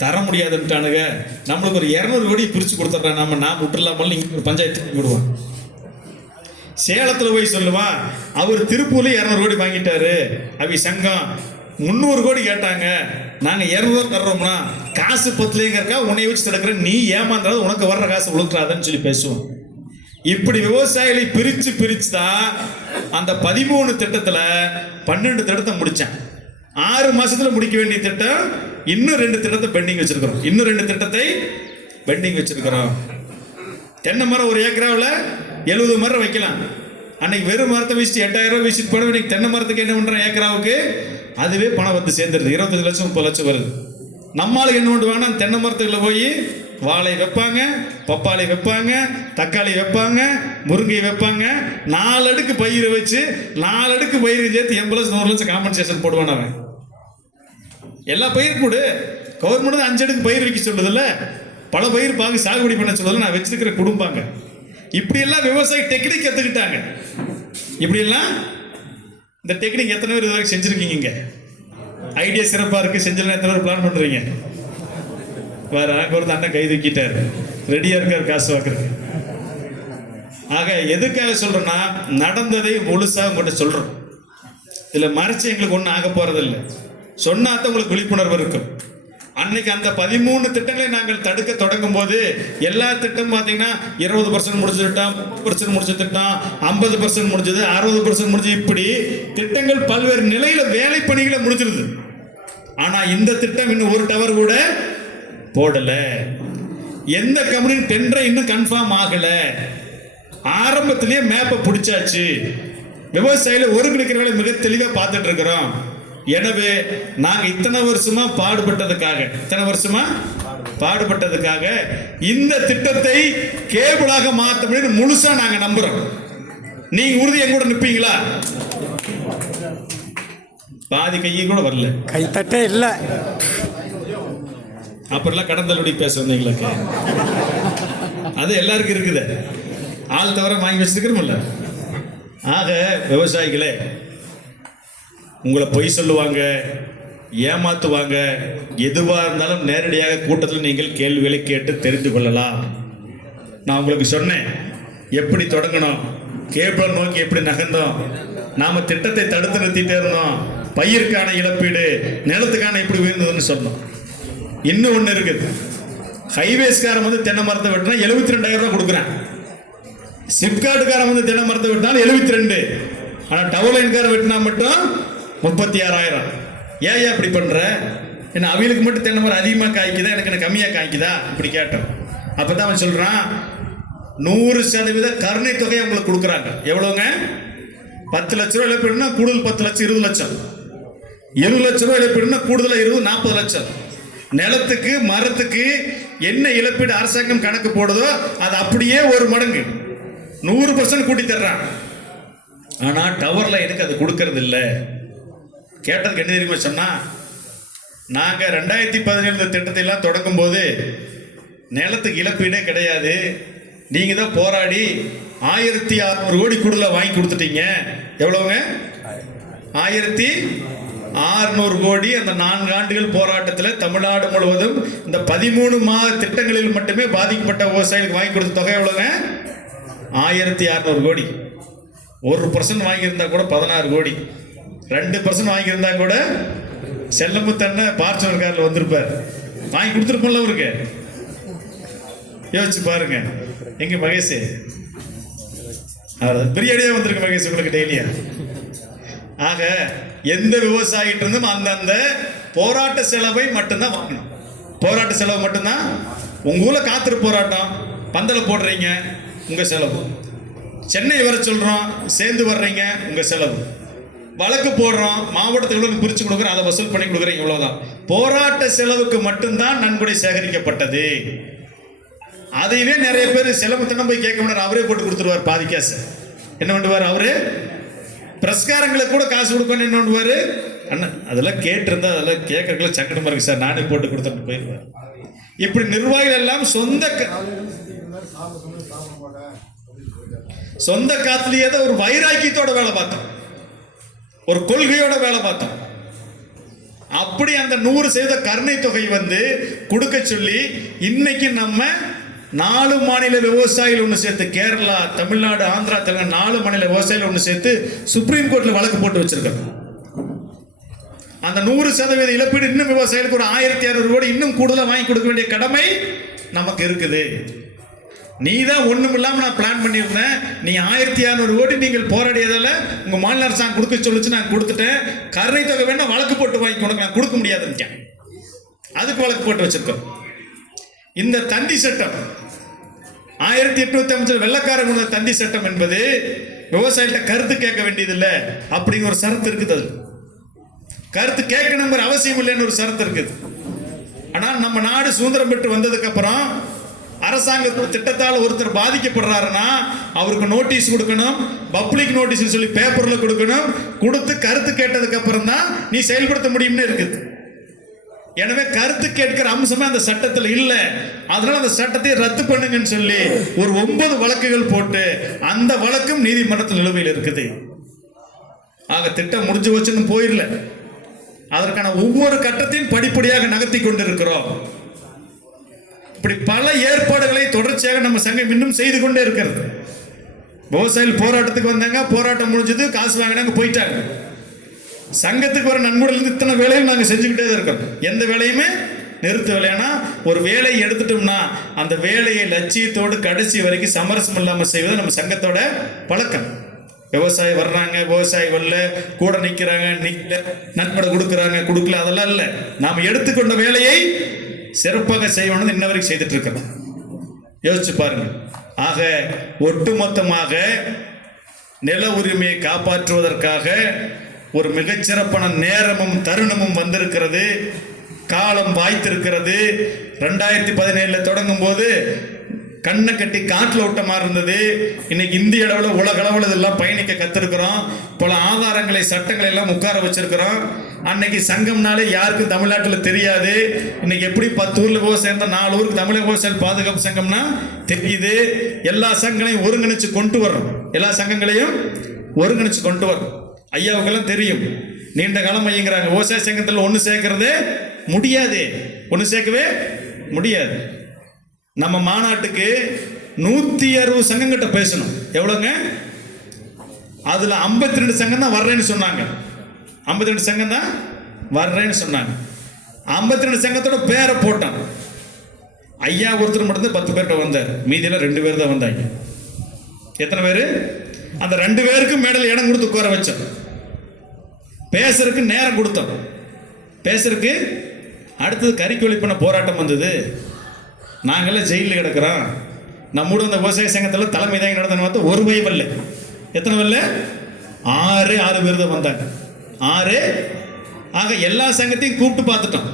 தர முடியாதுன்ட்டானுங்க, நம்மளுக்கு ஒரு 200 கோடி பிரிச்சு கொடுத்துட்றான், நான் விட்டுலாமல் இங்க ஒரு பஞ்சாயத்து விடுவான். சேலத்தில் போய் சொல்லுவான், அவர் திருப்பூர்ல 200 கோடி வாங்கிட்டாரு, அவி சங்கம் 300 கோடி கேட்டாங்க, நாங்க 200 தர்றோம்னா காசு பத்தலைங்கிறக்கா உன்னை வச்சு தடுக்கிறேன், நீ ஏமாந்தாலும் உனக்கு வர்ற காசு உழுக்கிறாதுன்னு சொல்லி பேசுவோம். இப்படி விவசாயிகளை பிரிச்சு பிரிச்சு தான் அந்த 13 திட்டத்துல 12 திட்டத்தை முடிச்சேன். 6 மாசத்துல முடிக்க வேண்டிய திட்டம் இன்னும் 2 திட்டத்தை பெண்டிங் வச்சிருக்கிறோம், இன்னும் 2 திட்டத்தை பெண்டிங் வச்சிருக்கிறோம். தென்னை மரம் ஒரு ஏக்கராவில் 70 மரம் வைக்கலாம். அன்னைக்கு வெறும் மரத்தை வீசிட்டு 8000 ரூபாய் வீசிட்டு போன, இன்னைக்கு தென்னை மரத்துக்கு என்ன பண்றேன், ஏக்கராவுக்கு அதுவே பணம் வந்து சேர்ந்துருது, 25 லட்சம் 30 லட்சம் வருது. நம்மளுக்கு என்ன பண்ணுவாங்கன்னா, தென்னை மரத்துக்குள்ள போய் வாழை வைப்பாங்க, பப்பாளி வைப்பாங்க, தக்காளி வைப்பாங்க, முருங்கை வைப்பாங்க, 4 அடுக்கு பயிர் வச்சு 4 அடுக்கு பயிர் சேர்த்து 80 லட்சம் 100 லட்சம் காம்பன்சேஷன் போடுவான். அவன் எல்லா பயிர் கூட கவர்மெண்ட் 5 அடுக்கு பயிர் வைக்க சொல்லுதில்ல, பல பயிர் பாங்க சாகுபடி பண்ண சொல்லுதில்ல, நான் வச்சிருக்கிற குடும்பாங்க. இப்படியெல்லாம் விவசாய டெக்னிக் கற்றுக்கிட்டாங்க. இப்படியெல்லாம் இந்த டெக்னிக் எத்தனை பேர் இதுவரைக்கும் செஞ்சுருக்கீங்க? ஐடியா சிறப்பாக இருக்குது, செஞ்சலாம் எத்தனை பேர் பிளான் பண்ணுறீங்க? வேறு அங்கே ஒரு அண்ணன் கை தூக்கிட்டார், ரெடியாக இருக்கார் காசு வாக்குறது. ஆக எதுக்காக சொல்கிறேன்னா, நடந்ததை முழுசாக உங்கள்கிட்ட சொல்கிறோம். இதில் மறைச்சு எங்களுக்கு ஒன்றும் ஆக போகிறதில்லை, சொன்னாதான் உங்களுக்கு விழிப்புணர்வு இருக்கும். அன்னைக்கு அந்த 13 திட்டங்களை நாங்கள் தடுக்க தொடங்கும் போது எல்லா திட்டம் பார்த்தீங்கன்னா 20% முடிச்ச திட்டம், 30% முடிச்ச திட்டம், 50% முடிஞ்சது, 60% முடிஞ்சது, இப்படி திட்டங்கள் பல்வேறு நிலையில வேலை பணிகளை முடிஞ்சிருது. ஆனா இந்த திட்டம் இன்னும் ஒரு டவர் கூட போடல, எந்த கம்பெனி டெண்டர் இன்னும் கன்ஃபார்ம் ஆகல, ஆரம்பத்திலேயே மேப்பை பிடிச்சாச்சு, விவசாயில ஒருங்கிணைக்கிற மிக தெளிவாக பார்த்துட்டு இருக்கிறோம். எனவே நாங்க இத்தனை வருஷமா பாடுபட்டதுக்காக, இத்தனை வருஷமா பாடுபட்டதுக்காக இந்த திட்டத்தை கேபிளாக மாற்ற முடியும் முழுசா நாங்க நம்புறோம். நீங்க உறுதி எங்க கூட நிப்பீங்களா? பாதி கையை கூட வரல, கைத்தட்டே இல்லை. அப்புறம் கடன் தள்ளுபடி பேச வந்தீங்களுக்கு அது எல்லாருக்கும் இருக்குது. ஆள் தவிர வாங்கி வச்சிருக்கிறோம்ல. ஆக விவசாயிகளே, உங்களை பொய் சொல்லுவாங்க, ஏமாத்துவாங்க, எதுவாக இருந்தாலும் நேரடியாக கூட்டத்தில் நீங்கள் கேள்விகளை கேட்டு தெரிந்து கொள்ளலாம். நான் உங்களுக்கு சொன்னேன் எப்படி தொடங்கணும், கேபிளை நோக்கி எப்படி நகர்ந்தோம், நாம திட்டத்தை தடுத்து நிறுத்திட்டே இருந்தோம், பயிருக்கான இழப்பீடு, நிலத்துக்கான எப்படி உயர்ந்ததுன்னு சொன்னோம். இன்னும் ஒன்று இருக்குது, ஹைவேஸ்காரன் வந்து தென்னை மரத்தை வெட்டினா 72,000 ரூபாய் கொடுக்குறேன். சிப்காட்டுக்காரன் வந்து தென்னை மரத்தை வெட்டினாலும் 72. ஆனால் டவர் லைன்காரன் வெட்டினா மட்டும் 36,000. ஏன் அப்படி பண்ற? என்ன அவங்களுக்கு மட்டும் தென்னை மரம் அதிகமாக காய்க்குதா, எனக்கு என்ன கம்மியாக காய்க்குதா? இப்படி கேட்டோம். அப்பதான் அவன் சொல்றான் 100% கருணை தொகையை உங்களுக்கு கொடுக்குறாங்க. எவ்வளவுங்க? 10 லட்ச ரூபாய் இழப்பீடுனா கூடுதல் 10 லட்சம் 20 லட்சம், 20 லட்ச ரூபாய் இழப்பீடுனா கூடுதலாக 40 லட்சம். நிலத்துக்கு மரத்துக்கு என்ன இழப்பீடு அரசாங்கம் கணக்கு போடுதோ அது அப்படியே ஒரு மடங்கு 100% கூட்டி தர்றான். ஆனா டவர்ல எனக்கு அது கொடுக்கறது இல்லை. கேட்டதுக்கு என்ன தெரியுமா சொன்னா, நாங்க 2017 திட்டத்தை எல்லாம் தொடங்கும் போது நிலத்துக்கு இழப்பீடே கிடையாது, நீங்க தான் போராடி 1600 கோடி கூடுதலா வாங்கி கொடுத்துட்டீங்க. எவ்வளவுங்க? 1600 கோடி. அந்த 4 ஆண்டுகள் போராட்டத்தில் தமிழ்நாடு முழுவதும் இந்த 13 மாத திட்டங்களில் மட்டுமே பாதிக்கப்பட்ட விவசாயிகளுக்கு வாங்கி கொடுத்த தொகை எவ்வளவுங்க? 1600 கோடி. 1% வாங்கியிருந்தா கூட 16 கோடி, 2% வாங்கியிருந்தா கூட செல்லமுத்தண்ண பார்ச்சனர் காரில் வந்திருப்பார், வாங்கி கொடுத்துருப்போம்ல அவருக்கு. யோசிச்சு பாருங்க. எங்க மகேஷ் பிரியாணியா வந்திருக்கு மகேஷ் உங்களுக்கு டெய்லியா. ஆக எந்த விவசாயிட்டு இருந்தும் அந்தந்த போராட்ட செலவை மட்டும்தான் வாங்கணும். போராட்ட செலவு மட்டும்தான். உங்க ஊர்ல காத்திரு போராட்டம் பந்தல போடுறீங்க, உங்க செலவு. சென்னை வர சொல்றோம், சேர்ந்து வர்றீங்க, உங்க செலவு. வழக்கு போடுறோம், மாவட்டத்துக்கு பிரிச்சு கொடுக்குறோம், அதை வசூல் பண்ணி கொடுக்குறீங்க, இவ்வளவுதான். போராட்ட செலவுக்கு மட்டும்தான் நன்கொடை சேகரிக்கப்பட்டது. அதையே நிறைய பேர் செலவுத்தனம் போய் கேட்க முடியாது, அவரே போட்டு கொடுத்துருவார் பாதி காசு. என்ன பண்ணுவார் அவரு? பிரஸ்காரங்களுக்கு கூட காசு கொடுக்கணும். என்ன பண்ணுவாரு? அண்ணா அதெல்லாம் கேட்டிருந்தா அதெல்லாம் கேட்கறதுல சங்கடமா இருக்கு சார், நானே போட்டு கொடுத்துட்டு போயிடுவார். இப்படி நிர்வாகிகள் எல்லாம் சொந்த காத்துலயே தான் ஒரு வைராக்கியத்தோட வேலை பார்த்தோம், ஒரு கொள்கையோட வேலை பார்த்தோம். அப்படி அந்த 100% கருணை தொகை வந்து கொடுக்க சொல்லி இன்னைக்கு நம்ம 4 மாநில விவசாயிகள் ஒன்று சேர்த்து, கேரளா, தமிழ்நாடு, ஆந்திரா, தெலுங்கானா 4 மாநில விவசாயிகள் ஒன்று சேர்த்து சுப்ரீம் கோர்ட்ல வழக்கு போட்டு வச்சிருக்காங்க. அந்த 100% இழப்பீடு இன்னும் விவசாயிகளுக்கு ஒரு 1600 கோடி இன்னும் கூடுதலாக வாங்கி கொடுக்க வேண்டிய கடமை நமக்கு இருக்குது. நீ தான் ஒண்ணும் இல்லாம நான் பிளான் பண்ணியிருந்தேன், நீ 1600 கோடி நீங்கள் போராடியதால உங்க மாநில அரசாங்கம் கொடுக்க சொல்லிச்சு, நான் கொடுத்துட்டேன். கருணை தொகை வேணா வழக்கு போட்டு வாங்கி கொடுக்க, நான் கொடுக்க முடியாதுன்னு அதுக்கு வழக்கு போட்டு வச்சிருக்கோம். இந்த தந்தி சட்டம் 1850 வெள்ளக்காரங்க தந்தி சட்டம் என்பது விவசாயிகிட்ட கருத்து கேட்க வேண்டியதில்லை அப்படிங்கிற ஒரு சரத்து இருக்குது. அது கருத்து கேட்கணுங்கிற அவசியம் இல்லைன்னு ஒரு சரத்து இருக்குது. ஆனால் நம்ம நாடு சுதந்திரம் பெற்று வந்ததுக்கு அப்புறம் அரசாங்கத்தோட திட்டத்தால் ஒருத்தர் பாதிக்கப்படுறாருன்னா அவருக்கு நோட்டீஸ் கொடுக்கணும், பப்ளிக் நோட்டீஸ் சொல்லி பேப்பர்ல கொடுக்கணும், கொடுத்து கருத்து கேட்டதுக்கு அப்புறம் தான் நீ செயல்படுத்த முடியும்னு இருக்குது. எனவே கருத்து கேட்கிற அம்சமே அந்த சட்டத்தில் இல்லை. அதனால அந்த சட்டத்தை ரத்து பண்ணுங்கன்னு சொல்லி ஒரு 9 வழக்குகள் போட்டு அந்த வழக்கும் நீதிமன்றத்தில் நிலுவையில் இருக்குது. ஆக திட்டம் முடிஞ்சு வச்சுன்னு போயிடல, அதற்கான ஒவ்வொரு கட்டத்தையும் படிப்படியாக நகர்த்தி கொண்டிருக்கிறோம். இப்படி பல ஏற்பாடுகளை தொடர்ச்சியாக நம்ம சங்கம் இன்னும் செய்து கொண்டே இருக்கிறது. விவசாயிகள் போராட்டத்துக்கு வந்தாங்க, போராட்டம் முடிஞ்சது, காசு வாங்கினாங்க, போயிட்டாங்க. சங்கத்துக்கு வர நன்கொடையிலிருந்து இத்தனை வேலையும் நாங்கள் செஞ்சுக்கிட்டே தான் இருக்கோம். எந்த வேலையுமே நிறுத்த வேலையானா ஒரு வேலையை எடுத்துட்டோம்னா அந்த வேலையை லட்சியத்தோடு கடைசி வரைக்கும் சமரசம் இல்லாமல் செய்வது நம்ம சங்கத்தோட பழக்கம். விவசாயி வர்றாங்க, விவசாயி வரல, கூட நிற்கிறாங்க, நன்கொடை கொடுக்குறாங்க, கொடுக்கல, அதெல்லாம் இல்லை. நாம் எடுத்துக்கொண்ட வேலையை சிறப்பாக செய்யணும்னு இன்ன வரைக்கும் செய்துட்டு இருக்கிறோம். யோசிச்சு பாருங்க. ஆக ஒட்டுமொத்தமாக நில உரிமையை காப்பாற்றுவதற்காக ஒரு மிகச்சிறப்பான நேரமும் தருணமும் வந்திருக்கிறது. காலம் வாய்த்திருக்கிறது. 2017 தொடங்கும் போது கண்ணை கட்டி காட்டில் விட்ட மாதிரி இருந்தது. இன்னைக்கு இந்திய அளவில் உலக அளவில் இதெல்லாம் பயணிக்க கத்திருக்கிறோம். பல ஆதாரங்களை சட்டங்களை எல்லாம் உட்கார வச்சிருக்கிறோம். அன்னைக்கு சங்கம்னாலே யாருக்கும் தமிழ்நாட்டில் தெரியாது. இன்னைக்கு எப்படி 10 ஊர்ல போய் சேர்ந்த 4 ஊருக்கு தமிழக விவசாயிகள் பாதுகாப்பு சங்கம்னா தெரியுது. எல்லா சங்கங்களையும் ஒருங்கிணைச்சு கொண்டு வர்றோம். எல்லா சங்கங்களையும் ஒருங்கிணைச்சு கொண்டு வர்றோம். ஐயாவுக்கெல்லாம் தெரியும். நீண்ட காலம் ஐயங்கிறாங்க விவசாய சங்கத்தில் ஒன்று சேர்க்கறதே முடியாது, ஒன்று சேர்க்கவே முடியாது. நம்ம மாநாட்டுக்கு 160 சங்கங்கிட்ட பேசணும். எவ்வளோங்க? அதுல 52 சங்கம் தான் வர்றேன்னு சொன்னாங்க. 52 சங்கம் தான் வர்றேன்னு சொன்னாங்க. 52 சங்கத்தோட பேரை போட்டான். ஐயா ஒருத்தர் மட்டும் 10 பேர்கிட்ட வந்தார். மீதியில் 2 பேர் தான் வந்தாங்க. எத்தனை பேர்? அந்த 2 பேருக்கு மேடல் இடம் கொடுத்து உட்கார வச்சோம். பேசுறதுக்கு நேரம் கொடுத்தோம். பேசுறதுக்கு அடுத்தது கறிக்கொல்லி பண்ண போராட்டம் வந்தது. நாங்கள்லாம் ஜெயிலில் கிடக்கிறோம். நம்மூட அந்த விவசாய சங்கத்தில் தலைமை தான் நடந்தது பார்த்தா ஒரு பை வரல. எத்தனை வரல? 6 பேர் தான் வந்தாங்க. 6. ஆக எல்லா சங்கத்தையும் கூப்பிட்டு பார்த்துட்டோம்.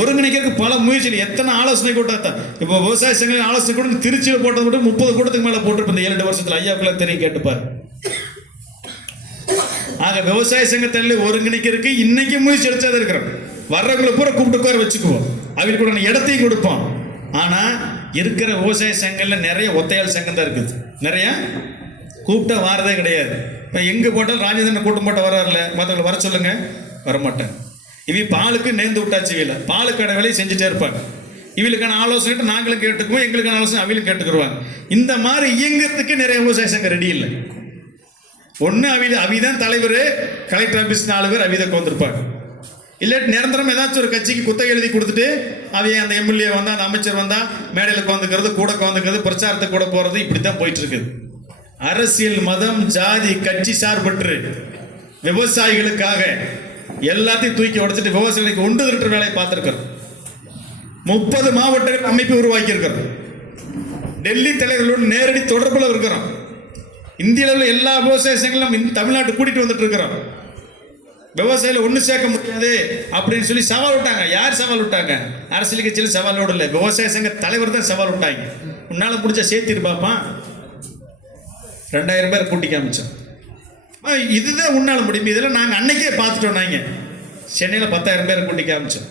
ஒருங்கிணைக்கிறதுக்கு பல முயற்சிகள், எத்தனை ஆலோசனை கூட்டம். இப்போ விவசாய சங்க ஆலோசனை கூட திருச்சியில் போட்டது மட்டும் 30 கூட்டத்துக்கு மேலே போட்டிருப்போம். இந்த 7 வருஷத்தில் ஐயாவுக்குலாம் தெரியும், கேட்டுப்பார். ஆக விவசாய சங்கத்தில் ஒருங்கிணைக்கிறதுக்கு இன்னைக்கு முயற்சி எடுத்தாதான் இருக்கிறோம். வர்றவங்களை பூரா கூப்பிட்டு உட்கார வச்சுக்குவோம். அவங்களுக்கு கூட இடத்தையும் கொடுப்போம். ஆனால் இருக்கிற விவசாய சங்கங்களில் நிறைய ஒத்தையாள் சங்கம் தான் இருக்குது. நிறைய கூப்பிட்டா வாரதே கிடையாது. இப்போ எங்கே போட்டாலும் ராஜேந்திரன் கூட்டம் போட்டால் வராருல, மற்றவங்களை வர சொல்லுங்க, வரமாட்டேன். இவ பாலுக்கு நேர்ந்து விட்டாச்சு. இல்லை பாலுக்கான வேலையை செஞ்சுட்டே இருப்பாங்க. இவளுக்கான ஆலோசனை நாங்களும் கேட்டுக்குவோம், எங்களுக்கான ஆலோசனை அவங்களும் கேட்டுக்குருவாங்க. இந்த மாதிரி இயங்கிறதுக்கு நிறைய விவசாய சங்கம் ரெடி இல்லை. ஒன்று அவிதான் தலைவர், கலெக்டர் ஆஃபீஸ் 4 பேர் அவிதான் வந்திருப்பாங்க. இல்லாட்டி நிரந்தரம் ஏதாச்சும் ஒரு கட்சிக்கு குத்தகை எழுதி கொடுத்துட்டு அவங்க அந்த எம்எல்ஏ வந்தா, அந்த அமைச்சர் வந்தா மேடையில் உட்காந்துக்கிறது, கூட உட்காந்துக்கிறது, பிரச்சாரத்தை கூட போறது, இப்படித்தான் போயிட்டு இருக்குது. அரசியல், மதம், ஜாதி, கட்சி சார்பற்று விவசாயிகளுக்காக எல்லாத்தையும் தூக்கி உடைச்சிட்டு விவசாயிகளுக்கு ஒன்று திரட்டு வேலையை பார்த்திருக்கிறோம். 30 மாவட்டங்கள் அமைப்பு உருவாக்கி இருக்கிறோம். டெல்லி தலைவர்களோடு நேரடி தொடர்பில் இருக்கிறோம். இந்திய அளவில் எல்லா விவசாய சங்கங்களும் தமிழ்நாட்டு கூட்டிட்டு வந்துட்டு இருக்கிறோம். விவசாயில ஒன்று சேர்க்க முடியாது அப்படின்னு சொல்லி சவால் விட்டாங்க. யார் சவால் விட்டாங்க? அரசியல் கட்சியில் சவால் விடல, விவசாய சங்க தலைவர் தான் சவால் விட்டாங்க. உன்னால பிடிச்சா சேர்த்திருப்பாப்பா. 2000 பேர் கூட்டி காமிச்சோம். இதுதான் உன்னால முடியும். இதெல்லாம் நாங்கள் அன்னைக்கே பார்த்துட்டோம். நாங்கள் சென்னையில் 10,000 பேர் கூட்டி காமிச்சோம்.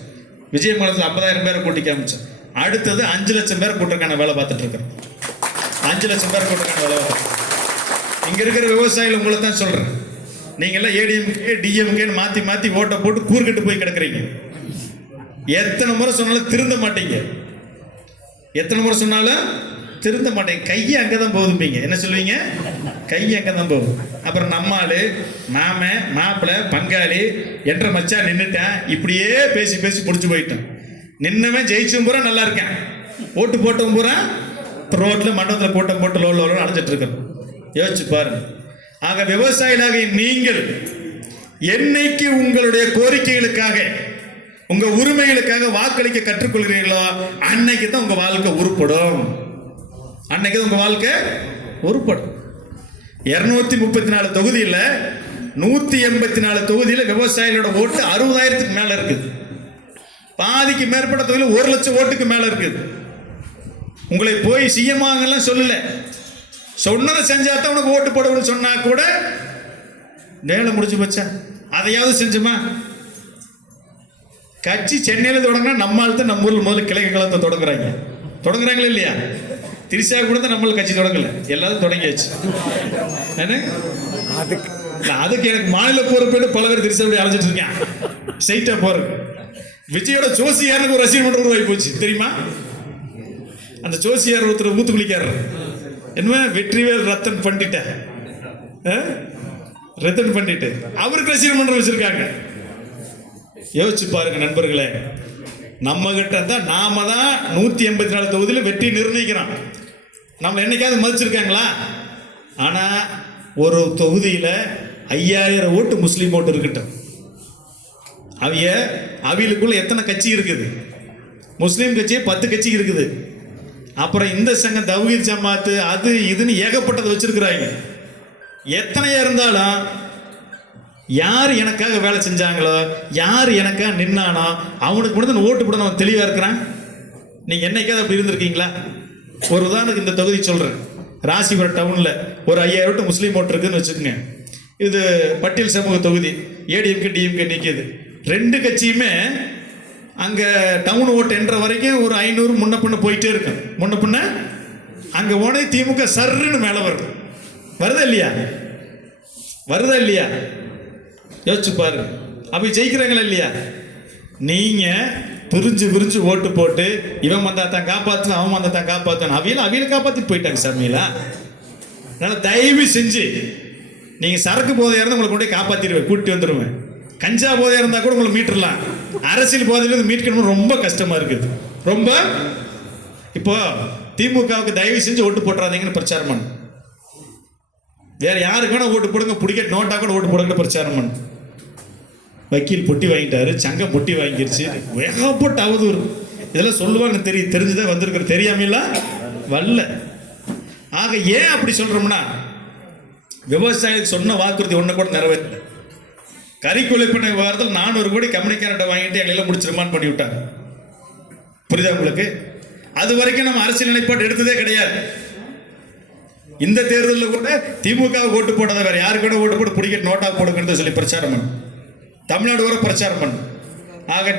விஜயமங்கலத்தில் 50,000 பேர் கூட்டி காமிச்சோம். அடுத்தது 5 லட்சம் பேர் கூட்டுறதுக்கான வேலை பார்த்துட்டு இருக்கிறோம். 5 லட்சம் பேர் கூட்டுறதுக்கான வேலை. இங்க இருக்கிற விவசாயிகள் உங்களை தான் சொல்றேன். நீங்க எல்லாம் ஏடிஎம்கே டிஎம்கேன்னு மாத்தி மாத்தி ஓட்ட போட்டு கூறுகட்டு போய் கிடக்குறீங்க. எத்தனை முறை சொன்னாலும் திருந்த மாட்டீங்க. எத்தனை முறை சொன்னாலும் திருந்த மாட்டேங்க. கையை அங்கதான் போகுதுப்பீங்க. என்ன சொல்லுவீங்க? கையை அங்கதான் போகும். அப்புறம் நம்மாளு, மாம, மாப்பிள்ளை, பங்காளி என்ற மச்சா நின்றுட்டேன். இப்படியே பேசி பேசி பிடிச்சி போயிட்டேன். நின்னவன் ஜெயிச்சும் பூரா நல்லா இருக்கேன். ஓட்டு போட்டவன் பூரா ரோட்ல மண்டபத்தில் கூட்டம் போட்டு லோல் அழைச்சிட்டு இருக்கேன். யோசிச்சு பாருங்க. ஆக விவசாயிகளாக நீங்கள் என்னைக்கு உங்களுடைய கோரிக்கைகளுக்காக, உங்க உரிமைகளுக்காக வாக்களிக்க கற்றுக்கொள்கிறீர்களோ அன்னைக்கு தான் உங்க வாழ்க்கை உருப்படும். அன்னைக்கு தான் உங்க வாழ்க்கை உருப்படும். 234 தொகுதியில் 184 தொகுதியில் விவசாயிகளோட ஓட்டு 60,000க்கு மேல இருக்குது. பாதிக்கு மேற்பட்ட தொகுதியில் 1 லட்சம் ஓட்டுக்கு மேல இருக்குது. உங்களை போய் சிஎம்மாங்கெல்லாம் சொல்லல, சொன்னதை செஞ்சாதான் உனக்கு ஓட்டு போடுவோம்னு சொன்னா கூட வேலை முடிஞ்சு போச்சா? அதையாவது செஞ்சுமா? கட்சி சென்னையில் தொடங்கினா நம்மால் தான் நம்ம ஊரில் முதல்ல கிளைகளத்தை தொடங்குறாங்களே இல்லையா? திரிசா கூட தான் நம்மளுக்கு கட்சி தொடங்கல, எல்லாரும் தொடங்கியாச்சு. அதுக்கு எனக்கு மாநில பொறுப்பேற்று பல பேர் திரிசாவுடைய அழைச்சிட்டு இருக்கேன். ஸ்ட்ரைட்டா போறது. விஜயோட ஜோசியாருக்கு ஒரு ரசிகர் மன்றம் உருவாகி போச்சு தெரியுமா? அந்த ஜோசியார் ஒருத்தர் ஊத்துக்குளிக்காரர் என்ன வெற்றிவேல் ரத்தன் பண்டிட்ட அவருக்கு ரசிகர் மன்றம் வச்சிருக்காங்க. யோசிச்சு பாருங்க நண்பர்களே. நம்ம கிட்ட தான் நாம தான் 184 தொகுதியில் வெற்றி நிர்ணயிக்கிறோம். நம்ம என்னைக்காவது மதிச்சிருக்காங்களா? ஆனா ஒரு தொகுதியில் 5000 ஓட்டு முஸ்லீம் ஓட்டு இருக்கட்டும். அவியலுக்குள்ள எத்தனை கட்சி இருக்குது? முஸ்லீம் கட்சி 10 கட்சி இருக்குது. அப்புறம் இந்த சங்கம், தவ்ஹீத் ஜமாத்து, அது இதுன்னு ஏகப்பட்டதை வச்சிருக்கிறாங்க. எத்தனையா இருந்தாலும் யார் எனக்காக வேலை செஞ்சாங்களோ, யார் எனக்காக நின்னானோ அவனுக்கு மட்டும் தான் ஓட்டு போட அவன் தெளிவாக இருக்கிறான். நீங்கள் என்னைக்காவது அப்படி இருந்திருக்கீங்களா? ஒரு உதாரணத்துக்கு இந்த தொகுதி சொல்கிறேன். ராசிபுரம் டவுனில் ஒரு 5000 ஓட்டு முஸ்லீம் ஓட்டு இருக்குன்னு வச்சுக்கோங்க. இது பட்டியல் சமூக தொகுதி. ஏடிஎம்கே டிஎம்கே நிற்கிது. ரெண்டு கட்சியுமே அங்கே டவுன் ஓட்டு என்ற வரைக்கும் ஒரு 500 முன்ன பின்ன போயிட்டே இருக்கும். முன்ன பின்ன அங்கே ஓனே திமுக சர்ன்னு மேலே வருது. வருதா இல்லையா? வருதா இல்லையா? யோசிச்சு பாரு. அப்படி ஜெயிக்கிறாங்களா இல்லையா? நீங்கள் புரிஞ்சு ஓட்டு போட்டு இவன் வந்தா தான் காப்பாற்றணும், அவன் வந்தா தான் காப்பாற்றணும், அவியலை காப்பாற்றிட்டு போயிட்டாங்க சாமியில. அதனால் தயவு செஞ்சு நீங்கள் சரக்கு போதையாக இருந்தால் உங்களை கொண்டு போய் காப்பாற்றிடுவேன், கூட்டிட்டு வந்துடுவேன். கஞ்சா போதையாக இருந்தால் கூட உங்களை மீட்டுடலாம். அரசியல் போதையிலிருந்து மீட்கணும் ரொம்ப கஷ்டமாக இருக்குது. ரொம்ப இப்போ திமுகவுக்கு தயவு செஞ்சு ஓட்டு போட்டுறாதீங்கன்னு பிரச்சாரம் பண்ணு. வேற யாருக்கு வேணா ஓட்டு போடுங்க, பிடிக்க நோட்டா கூட ஓட்டு போடுங்கன்னு பிரச்சாரம் பண்ணு. வக்கீல் பொட்டி வாங்கிட்டாரு, சங்கம் பொட்டி வாங்கிருச்சு, வேகப்பட்ட அவதூறு. இதெல்லாம் சொல்லுவாங்க, தெரிஞ்சுதான் வந்திருக்கிற, தெரியாமலாம் வரல. ஆக ஏன் அப்படி சொல்றோம்னா, விவசாயிகளுக்கு சொன்ன வாக்குறுதி ஒன்று கூட நிறைவேற்றல. கறிக்கொலை பண்ண விவகாரத்தில் 400 கோடி கம்பெனிக்காரர்கிட்ட வாங்கிட்டு எங்களெல்லாம் முடிச்சு ரிமாண்ட் பண்ணி விட்டாங்க. புரியுதா உங்களுக்கு? அது வரைக்கும் நம்ம அரசியல் நிலைப்பாடு எடுத்ததே கிடையாது. இந்த தேர்தலில் கூட திமுக ஓட்டு போடாத வேற யாருக்கு கூட ஓட்டு போட்டு பிடிக்க நோட்டா போடுங்கிறத சொல்லி பிரச்சாரம் பண்ணு. தமிழ்நாடு வரை பிரச்சாரம் பண்ணு. ஆக